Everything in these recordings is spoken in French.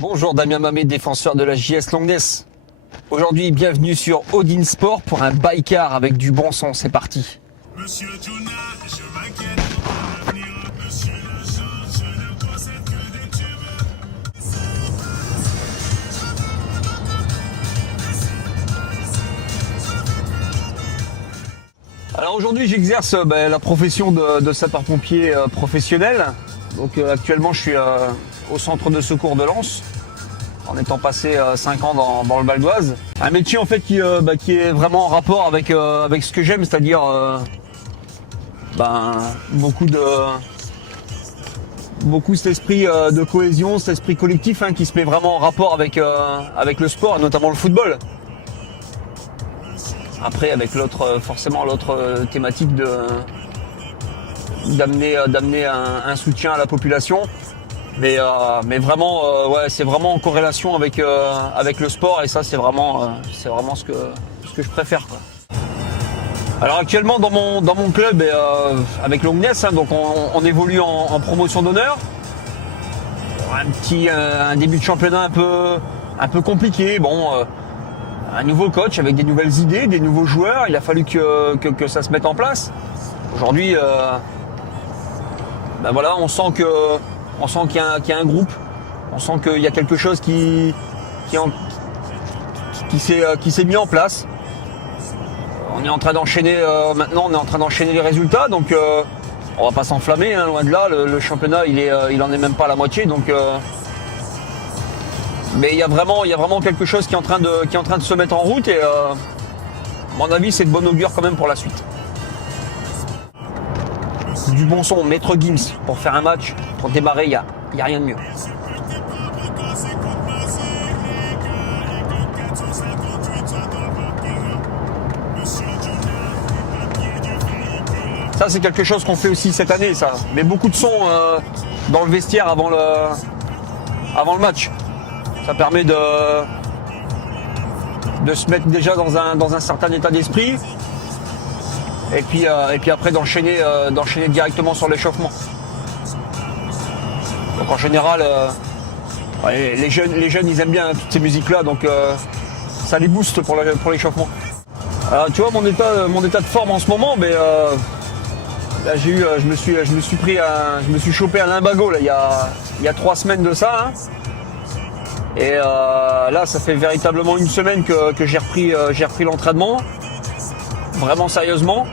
Bonjour Damien Mamet, défenseur de la JS Longness. Aujourd'hui, bienvenue sur Odin Sport pour un bike-car avec du bon son, c'est parti. Monsieur Juna, je m'inquiète pour l'avenir. Monsieur le Jean, je ne possède que des tubes. Alors aujourd'hui, j'exerce la profession de sapeur-pompier professionnel. Donc actuellement, je suis au centre de secours de Lens, en étant passé 5 ans dans le Val d'Oise. Un métier en fait qui est vraiment en rapport avec ce que j'aime, c'est-à-dire beaucoup cet esprit de cohésion, cet esprit collectif qui se met vraiment en rapport avec le sport, et notamment le football. Après, avec l'autre thématique d'amener un soutien à la population. Mais vraiment, c'est vraiment en corrélation avec le sport, et ça c'est vraiment ce que je préfère, quoi. Alors actuellement dans mon club avec Longness, donc on évolue en promotion d'honneur. Un début de championnat un peu compliqué. Un nouveau coach avec des nouvelles idées, des nouveaux joueurs. Il a fallu que ça se mette en place. Aujourd'hui, on sent qu'il y a un groupe, on sent qu'il y a quelque chose qui s'est mis en place. On est en train d'enchaîner les résultats, donc on va pas s'enflammer, loin de là. Le championnat, il en est même pas à la moitié, donc mais il y a vraiment quelque chose qui est en train de se mettre en route, et à mon avis, c'est de bon augure quand même pour la suite. Du bon son, Maître Gims, pour faire un match, pour démarrer, il y a rien de mieux. Ça, c'est quelque chose qu'on fait aussi cette année, ça. Mais beaucoup de sons dans le vestiaire avant le match. Ça permet de se mettre déjà dans un certain état d'esprit. Et puis après d'enchaîner directement sur l'échauffement. Donc en général, les jeunes ils aiment bien toutes ces musiques-là, donc ça les booste pour l'échauffement. Alors tu vois mon état de forme en ce moment, mais là je me suis chopé un lumbago là, il y a 3 semaines de ça. Et là ça fait véritablement une semaine que j'ai repris l'entraînement, vraiment sérieusement.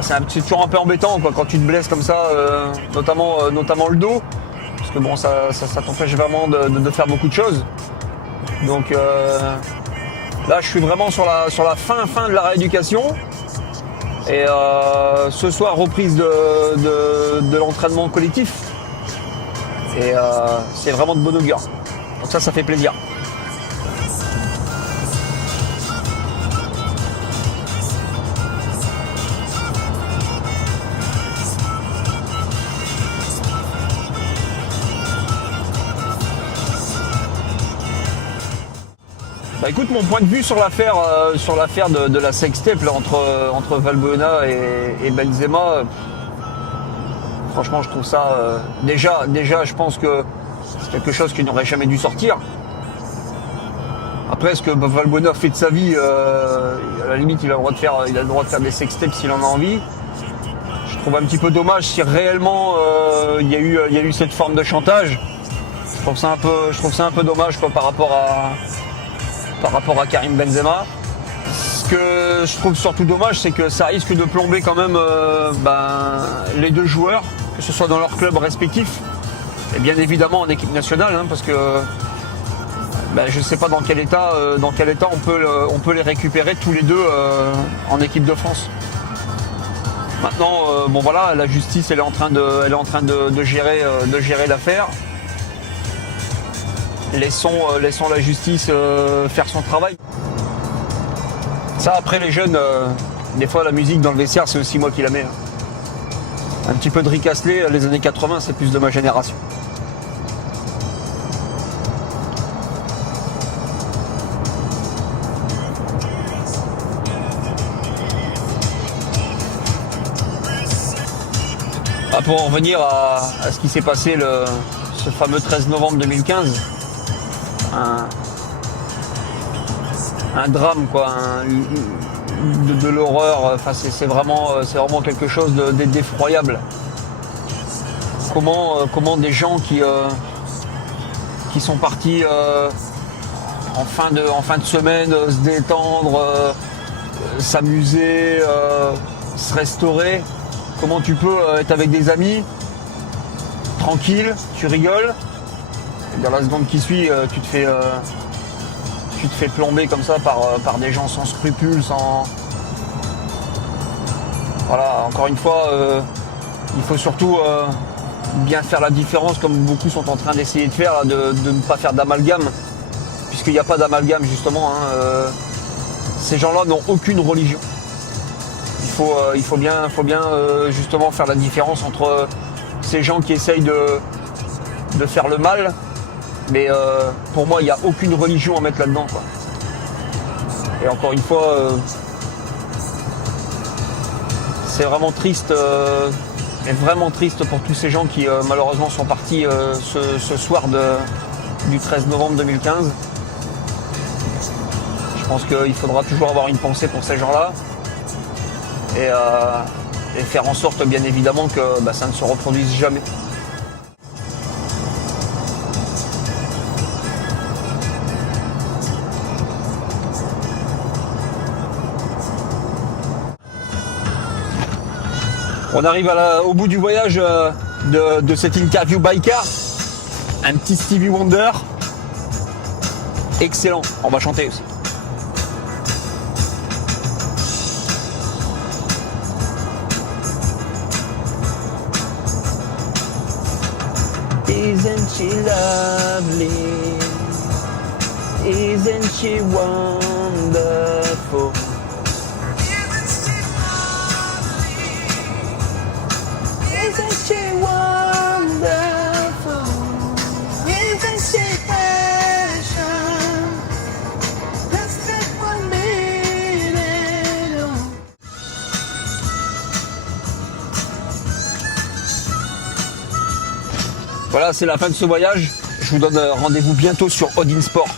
C'est toujours un peu embêtant, quoi, quand tu te blesses comme ça, notamment le dos, parce que ça t'empêche vraiment de faire beaucoup de choses. Donc là je suis vraiment sur la fin de la rééducation, et ce soir reprise de l'entraînement collectif, et c'est vraiment de bon augure, donc ça fait plaisir. Écoute, mon point de vue sur l'affaire de la sextape là, entre Valbuena et Benzema, franchement je trouve ça déjà je pense que c'est quelque chose qui n'aurait jamais dû sortir. Après, ce que Valbuena fait de sa vie, à la limite il a le droit de faire des sextapes s'il en a envie. Je trouve un petit peu dommage si réellement il y a eu cette forme de chantage. Je trouve ça un peu dommage, quoi, par rapport à Karim Benzema. Ce que je trouve surtout dommage, c'est que ça risque de plomber quand même les deux joueurs, que ce soit dans leur club respectif et bien évidemment en équipe nationale, parce que je ne sais pas dans quel état on peut les récupérer tous les deux en équipe de France. Maintenant, la justice elle est en train de gérer l'affaire. Laissons la justice faire son travail. Ça, après les jeunes, des fois la musique dans le vestiaire, c'est aussi moi qui la mets. Un petit peu de Rick Astley, les années 80, c'est plus de ma génération. Pour en revenir à ce qui s'est passé ce fameux 13 novembre 2015, un drame, quoi, de l'horreur. Enfin, c'est vraiment quelque chose d'effroyable. Comment des gens qui sont partis en fin de semaine se détendre, s'amuser, se restaurer. Comment tu peux être avec des amis, tranquille, tu rigoles, et dans la seconde qui suit, tu te fais plomber comme ça par des gens sans scrupules, sans... Voilà, encore une fois, il faut surtout bien faire la différence, comme beaucoup sont en train d'essayer de faire, de ne pas faire d'amalgame, puisqu'il n'y a pas d'amalgame justement. Ces gens-là n'ont aucune religion. Il faut bien justement faire la différence entre ces gens qui essayent de faire le mal, mais pour moi il n'y a aucune religion à mettre là-dedans, quoi. Et encore une fois, c'est vraiment triste, vraiment triste pour tous ces gens qui malheureusement sont partis ce soir du 13 novembre 2015. Je pense qu'il faudra toujours avoir une pensée pour ces gens-là. Et faire en sorte bien évidemment que ça ne se reproduise jamais. On arrive au bout du voyage de cette interview biker. Un petit Stevie Wonder. Excellent. On va chanter aussi. Isn't she lovely? Isn't she wonderful? Isn't she wonderful? Isn't she passion? Let's take 1 minute. Voilà, c'est la fin de ce voyage. Je vous donne rendez-vous bientôt sur Odin Sport.